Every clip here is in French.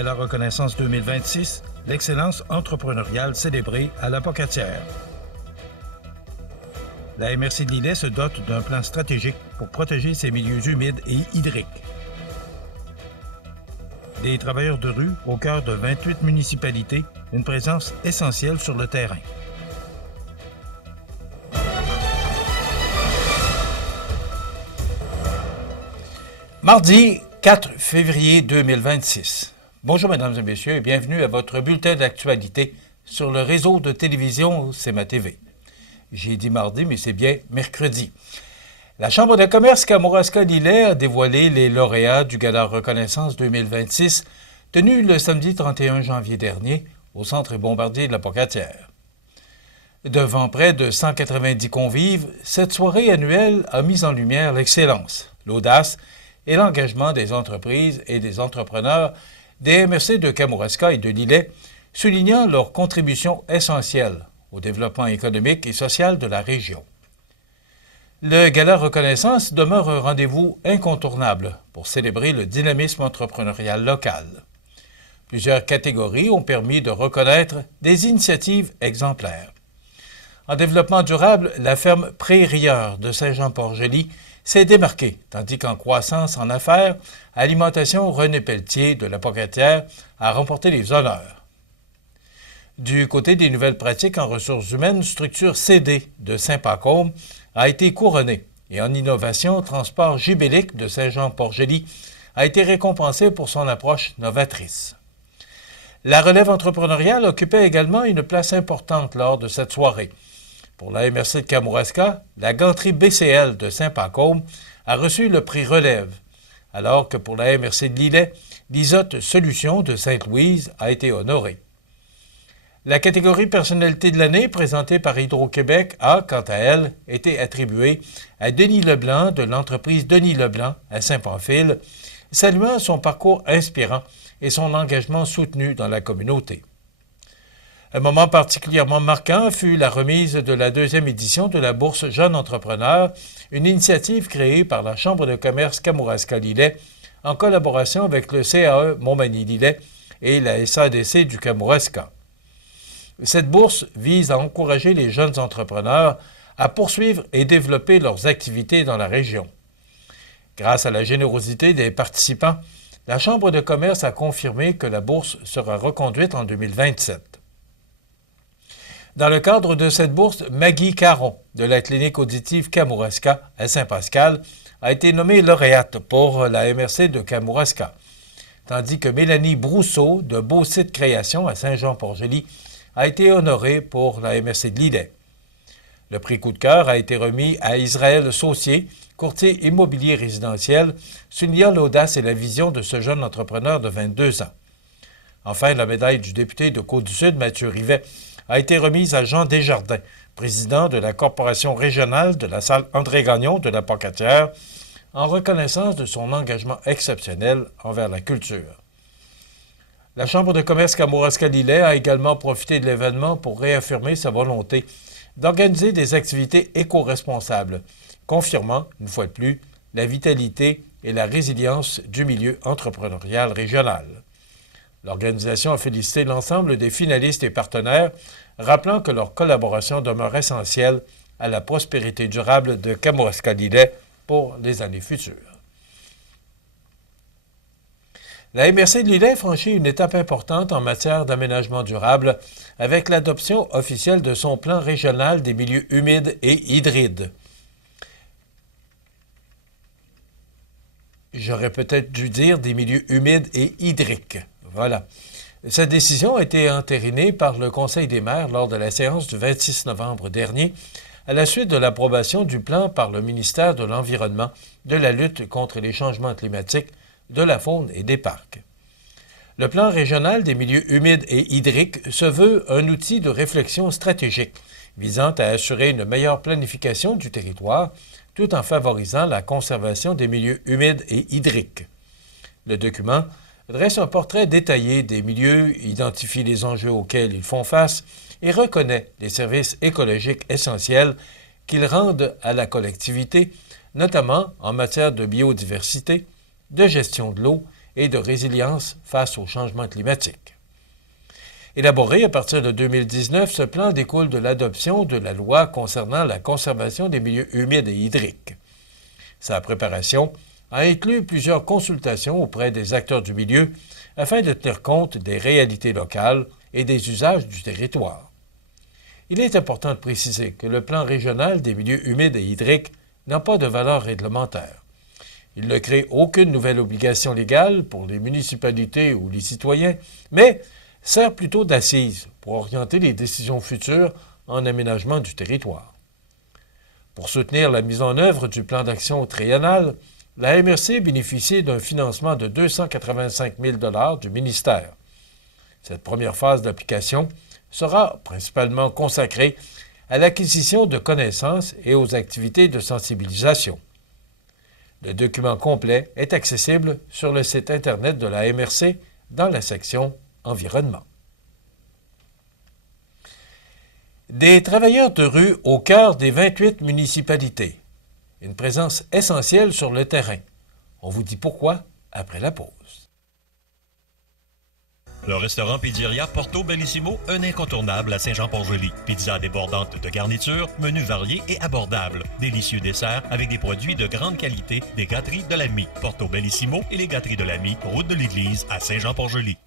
Gala Reconnaissance 2026, l'excellence entrepreneuriale célébrée à la Pocatière. La MRC de Lillet se dote d'un plan stratégique pour protéger ses milieux humides et hydriques. Des travailleurs de rue au cœur de 28 municipalités, une présence essentielle sur le terrain. Mardi 4 février 2026. Bonjour mesdames et messieurs et bienvenue à votre bulletin d'actualité sur le réseau de télévision CMA-TV. J'ai dit mardi, mais c'est bien mercredi. La Chambre de commerce Kamouraska-Lillet a dévoilé les lauréats du Gala Reconnaissance 2026 tenu le samedi 31 janvier dernier au Centre Bombardier de la Pocatière. Devant près de 190 convives, cette soirée annuelle a mis en lumière l'excellence, l'audace et l'engagement des entreprises et des entrepreneurs des MRC de Kamouraska et de Lillet, soulignant leur contribution essentielle au développement économique et social de la région. Le Gala Reconnaissance demeure un rendez-vous incontournable pour célébrer le dynamisme entrepreneurial local. Plusieurs catégories ont permis de reconnaître des initiatives exemplaires. En développement durable, la ferme Pré-Rieur de Saint-Jean-Port-Joli s'est démarquée, tandis qu'en croissance en affaires, Alimentation René Pelletier de la Pocatière a remporté les honneurs. Du côté des nouvelles pratiques en ressources humaines, Structure CD de Saint-Pacôme a été couronnée et en innovation, Transport Gibellic de Saint-Jean-Port-Joli a été récompensé pour son approche novatrice. La relève entrepreneuriale occupait également une place importante lors de cette soirée. Pour la MRC de Kamouraska, la ganterie BCL de Saint-Pacôme a reçu le prix Relève, alors que pour la MRC de Lillet, l'Isotte Solutions de Sainte-Louise a été honorée. La catégorie personnalité de l'année présentée par Hydro-Québec a, quant à elle, été attribuée à Denis Leblanc de l'entreprise Denis Leblanc à Saint-Pamphile, saluant son parcours inspirant et son engagement soutenu dans la communauté. Un moment particulièrement marquant fut la remise de la deuxième édition de la Bourse Jeunes Entrepreneurs, une initiative créée par la Chambre de commerce Kamouraska-Lillet en collaboration avec le CAE Montmagny-Lillet et la SADC du Kamouraska. Cette bourse vise à encourager les jeunes entrepreneurs à poursuivre et développer leurs activités dans la région. Grâce à la générosité des participants, la Chambre de commerce a confirmé que la bourse sera reconduite en 2027. Dans le cadre de cette bourse, Maggie Caron, de la clinique auditive Kamouraska à Saint-Pascal, a été nommée lauréate pour la MRC de Kamouraska, tandis que Mélanie Brousseau, de Beau Site Création à Saint-Jean-Port-Joli, a été honorée pour la MRC de Lillet. Le prix coup de cœur a été remis à Israël Saucier, courtier immobilier résidentiel, soulignant l'audace et la vision de ce jeune entrepreneur de 22 ans. Enfin, la médaille du député de Côte-du-Sud, Mathieu Rivet, a été remise à Jean Desjardins, président de la Corporation régionale de la salle André-Gagnon de la Pocatière, en reconnaissance de son engagement exceptionnel envers la culture. La Chambre de commerce Kamouraska-Lillet a également profité de l'événement pour réaffirmer sa volonté d'organiser des activités éco-responsables, confirmant, une fois de plus, la vitalité et la résilience du milieu entrepreneurial régional. L'organisation a félicité l'ensemble des finalistes et partenaires, rappelant que leur collaboration demeure essentielle à la prospérité durable de Kamouraska-Lillet pour les années futures. La MRC de Lillet franchit une étape importante en matière d'aménagement durable avec l'adoption officielle de son plan régional des milieux humides et hydrides. J'aurais peut-être dû dire des milieux humides et hydriques. Voilà. Cette décision a été entérinée par le Conseil des maires lors de la séance du 26 novembre dernier, à la suite de l'approbation du plan par le ministère de l'Environnement, de la lutte contre les changements climatiques, de la faune et des parcs. Le plan régional des milieux humides et hydriques se veut un outil de réflexion stratégique visant à assurer une meilleure planification du territoire tout en favorisant la conservation des milieux humides et hydriques. Le document dresse un portrait détaillé des milieux, identifie les enjeux auxquels ils font face et reconnaît les services écologiques essentiels qu'ils rendent à la collectivité, notamment en matière de biodiversité, de gestion de l'eau et de résilience face au changement climatique. Élaboré à partir de 2019, ce plan découle de l'adoption de la loi concernant la conservation des milieux humides et hydriques. Sa préparation a inclus plusieurs consultations auprès des acteurs du milieu afin de tenir compte des réalités locales et des usages du territoire. Il est important de préciser que le plan régional des milieux humides et hydriques n'a pas de valeur réglementaire. Il ne crée aucune nouvelle obligation légale pour les municipalités ou les citoyens, mais sert plutôt d'assise pour orienter les décisions futures en aménagement du territoire. Pour soutenir la mise en œuvre du plan d'action triennal, la MRC bénéficie d'un financement de 285 000 $ du ministère. Cette première phase d'application sera principalement consacrée à l'acquisition de connaissances et aux activités de sensibilisation. Le document complet est accessible sur le site Internet de la MRC dans la section Environnement. Des travailleurs de rue au cœur des 28 municipalités. Une présence essentielle sur le terrain. On vous dit pourquoi après la pause. Le restaurant Pizzeria Porto Bellissimo, un incontournable à Saint-Jean-Port-Joli. Pizza débordante de garnitures, menus variés et abordables. Délicieux desserts avec des produits de grande qualité des gâteries de l'Ami. Porto Bellissimo et les gâteries de l'Ami, route de l'église à Saint-Jean-Port-Joli.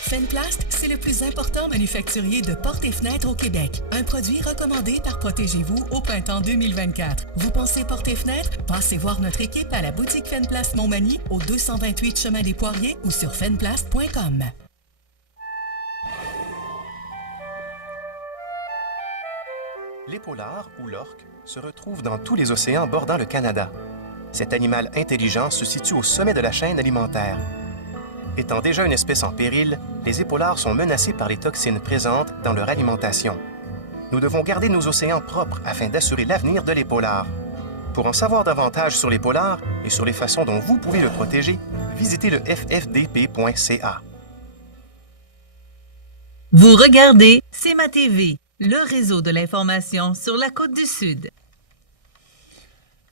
Fenplast, c'est le plus important manufacturier de portes et fenêtres au Québec. Un produit recommandé par Protégez-vous au printemps 2024. Vous pensez portes et fenêtres? Passez voir notre équipe à la boutique Fenplast Montmagny au 228 Chemin des Poiriers ou sur fenplast.com. L'épaulard, ou l'orque, se retrouve dans tous les océans bordant le Canada. Cet animal intelligent se situe au sommet de la chaîne alimentaire. Étant déjà une espèce en péril, les épaulards sont menacés par les toxines présentes dans leur alimentation. Nous devons garder nos océans propres afin d'assurer l'avenir de l'épaulard. Pour en savoir davantage sur l'épaulard et sur les façons dont vous pouvez le protéger, visitez le ffdp.ca. Vous regardez C'est ma TV, le réseau de l'information sur la Côte-du-Sud.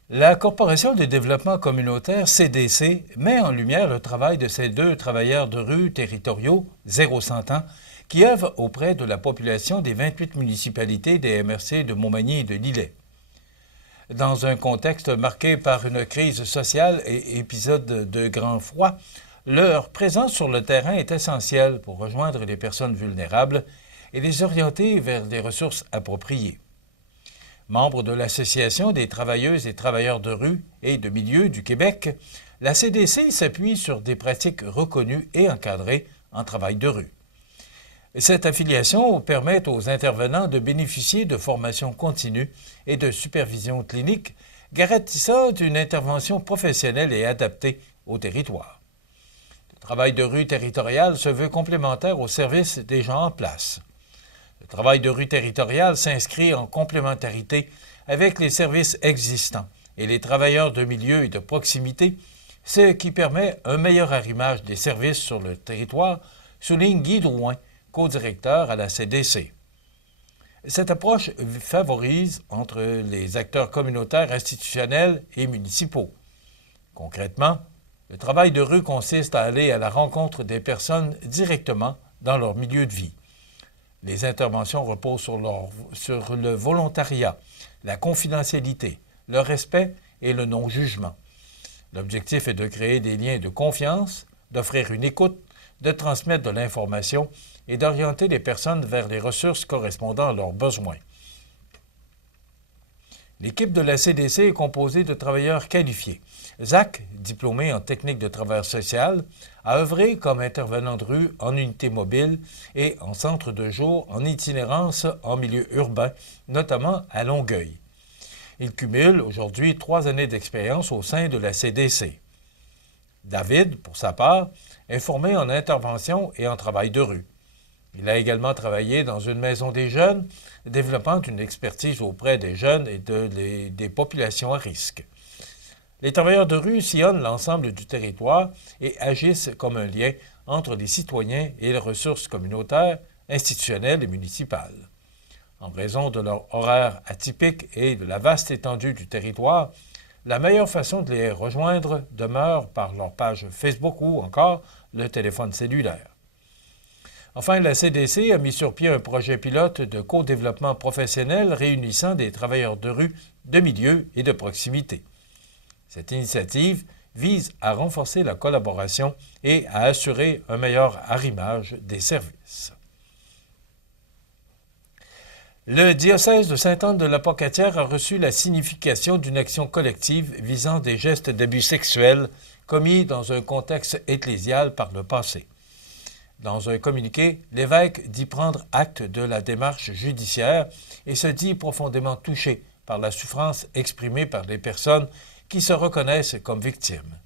La Corporation de développement communautaire, CDC, met en lumière le travail de ces deux travailleurs de rue territoriaux, 0-100 ans, qui œuvrent auprès de la population des 28 municipalités des MRC de Montmagny et de Lillet. Dans un contexte marqué par une crise sociale et épisode de grand froid, leur présence sur le terrain est essentielle pour rejoindre les personnes vulnérables et les orienter vers des ressources appropriées. Membre de l'Association des travailleuses et travailleurs de rue et de milieu du Québec, la CDC s'appuie sur des pratiques reconnues et encadrées en travail de rue. Cette affiliation permet aux intervenants de bénéficier de formations continues et de supervision clinique, garantissant une intervention professionnelle et adaptée au territoire. Le travail de rue territorial se veut complémentaire aux services déjà en place. Le travail de rue territorial s'inscrit en complémentarité avec les services existants et les travailleurs de milieu et de proximité, ce qui permet un meilleur arrimage des services sur le territoire, souligne Guy Drouin, co-directeur à la CDC. Cette approche favorise entre les acteurs communautaires, institutionnels et municipaux. Concrètement, le travail de rue consiste à aller à la rencontre des personnes directement dans leur milieu de vie. Les interventions reposent sur le volontariat, la confidentialité, le respect et le non-jugement. L'objectif est de créer des liens de confiance, d'offrir une écoute, de transmettre de l'information et d'orienter les personnes vers les ressources correspondant à leurs besoins. L'équipe de la CDC est composée de travailleurs qualifiés. Zach, diplômé en technique de travail social, a œuvré comme intervenant de rue en unité mobile et en centre de jour en itinérance en milieu urbain, notamment à Longueuil. Il cumule aujourd'hui 3 années d'expérience au sein de la CDC. David, pour sa part, est formé en intervention et en travail de rue. Il a également travaillé dans une maison des jeunes, développant une expertise auprès des jeunes et des populations à risque. Les travailleurs de rue sillonnent l'ensemble du territoire et agissent comme un lien entre les citoyens et les ressources communautaires, institutionnelles et municipales. En raison de leur horaire atypique et de la vaste étendue du territoire, La meilleure façon de les rejoindre demeure par leur page Facebook ou encore le téléphone cellulaire. Enfin, la CDC a mis sur pied un projet pilote de co-développement professionnel réunissant des travailleurs de rue, de milieu et de proximité. Cette initiative vise à renforcer la collaboration et à assurer un meilleur arrimage des services. Le diocèse de Sainte-Anne-de-la-Pocatière a reçu la signification d'une action collective visant des gestes d'abus sexuels commis dans un contexte ecclésial par le passé. Dans un communiqué, l'évêque dit prendre acte de la démarche judiciaire et se dit profondément touché par la souffrance exprimée par les personnes qui se reconnaissent comme victimes.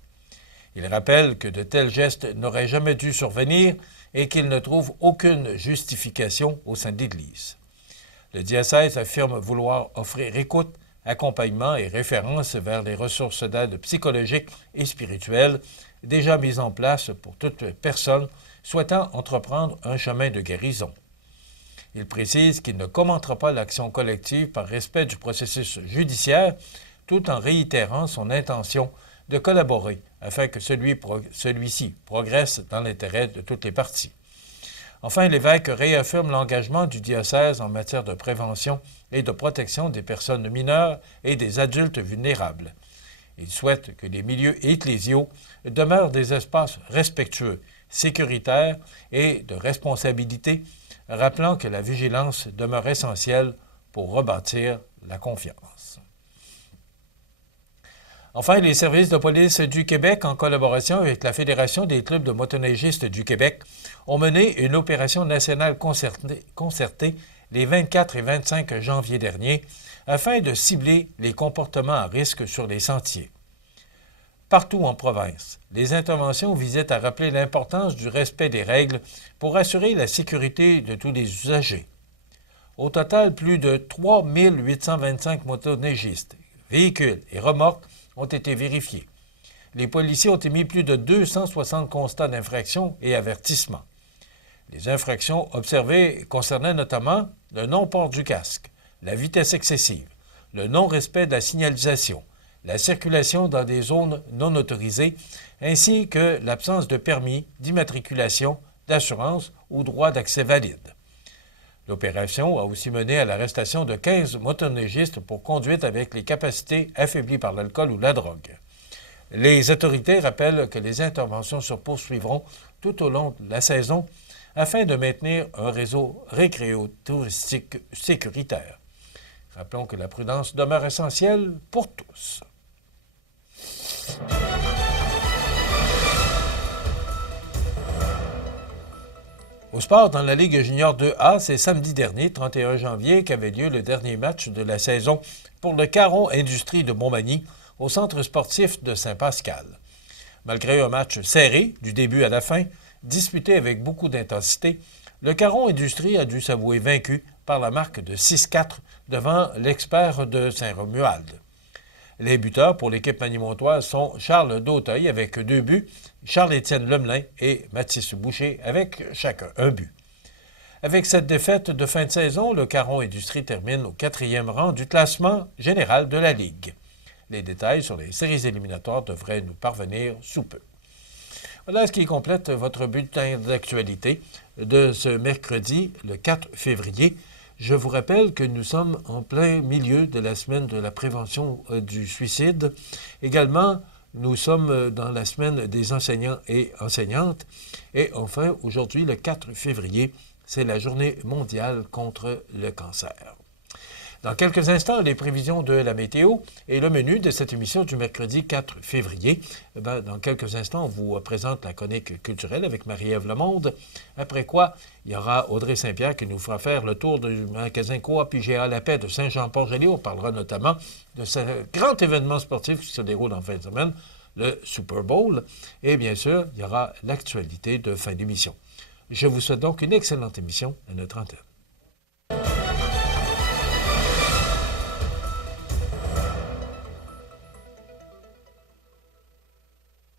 Il rappelle que de tels gestes n'auraient jamais dû survenir et qu'il ne trouve aucune justification au sein de l'Église. Le diocèse affirme vouloir offrir écoute, accompagnement et référence vers les ressources d'aide psychologique et spirituelle déjà mises en place pour toute personne souhaitant entreprendre un chemin de guérison. Il précise qu'il ne commentera pas l'action collective par respect du processus judiciaire, tout en réitérant son intention de collaborer afin que celui-ci progresse dans l'intérêt de toutes les parties. Enfin, l'évêque réaffirme l'engagement du diocèse en matière de prévention et de protection des personnes mineures et des adultes vulnérables. Il souhaite que les milieux ecclésiaux demeurent des espaces respectueux, sécuritaires et de responsabilité, rappelant que la vigilance demeure essentielle pour rebâtir la confiance. Enfin, les services de police du Québec, en collaboration avec la Fédération des clubs de motoneigistes du Québec, ont mené une opération nationale concertée les 24 et 25 janvier dernier afin de cibler les comportements à risque sur les sentiers. Partout en province, les interventions visaient à rappeler l'importance du respect des règles pour assurer la sécurité de tous les usagers. Au total, plus de 3 825 motoneigistes, véhicules et remorques ont été vérifiés. Les policiers ont émis plus de 260 constats d'infraction et avertissements. Les infractions observées concernaient notamment le non-port du casque, la vitesse excessive, le non-respect de la signalisation, la circulation dans des zones non autorisées, ainsi que l'absence de permis, d'immatriculation, d'assurance ou droit d'accès valide. L'opération a aussi mené à l'arrestation de 15 motoneigistes pour conduite avec les capacités affaiblies par l'alcool ou la drogue. Les autorités rappellent que les interventions se poursuivront tout au long de la saison afin de maintenir un réseau récréo-touristique sécuritaire. Rappelons que la prudence demeure essentielle pour tous. Au sport, dans la Ligue junior 2A, c'est samedi dernier, 31 janvier, qu'avait lieu le dernier match de la saison pour le Caron Industrie de Montmagny au centre sportif de Saint-Pascal. Malgré un match serré du début à la fin, disputé avec beaucoup d'intensité, le Caron Industrie a dû s'avouer vaincu par la marque de 6-4 devant l'Expert de Saint-Romuald. Les buteurs pour l'équipe magnimontoise sont Charles Dauteuil avec 2 buts, Charles-Étienne Lemelin et Mathis Boucher avec chacun un but. Avec cette défaite de fin de saison, le Caron Industrie termine au 4e rang du classement général de la Ligue. Les détails sur les séries éliminatoires devraient nous parvenir sous peu. Voilà ce qui complète votre bulletin d'actualité de ce mercredi, le 4 février. Je vous rappelle que nous sommes en plein milieu de la semaine de la prévention du suicide. Également, nous sommes dans la semaine des enseignants et enseignantes. Et enfin, aujourd'hui, le 4 février, c'est la journée mondiale contre le cancer. Dans quelques instants, les prévisions de la météo et le menu de cette émission du mercredi 4 février. Dans quelques instants, on vous présente la chronique culturelle avec Marie-Ève Lemonde. Après quoi, il y aura Audrey Saint-Pierre qui nous fera faire le tour du magasin Coop IGA La Paix de Saint-Jean-Port-Joli. On parlera notamment de ce grand événement sportif qui se déroule en fin de semaine, le Super Bowl. Et bien sûr, il y aura l'actualité de fin d'émission. Je vous souhaite donc une excellente émission à notre antenne.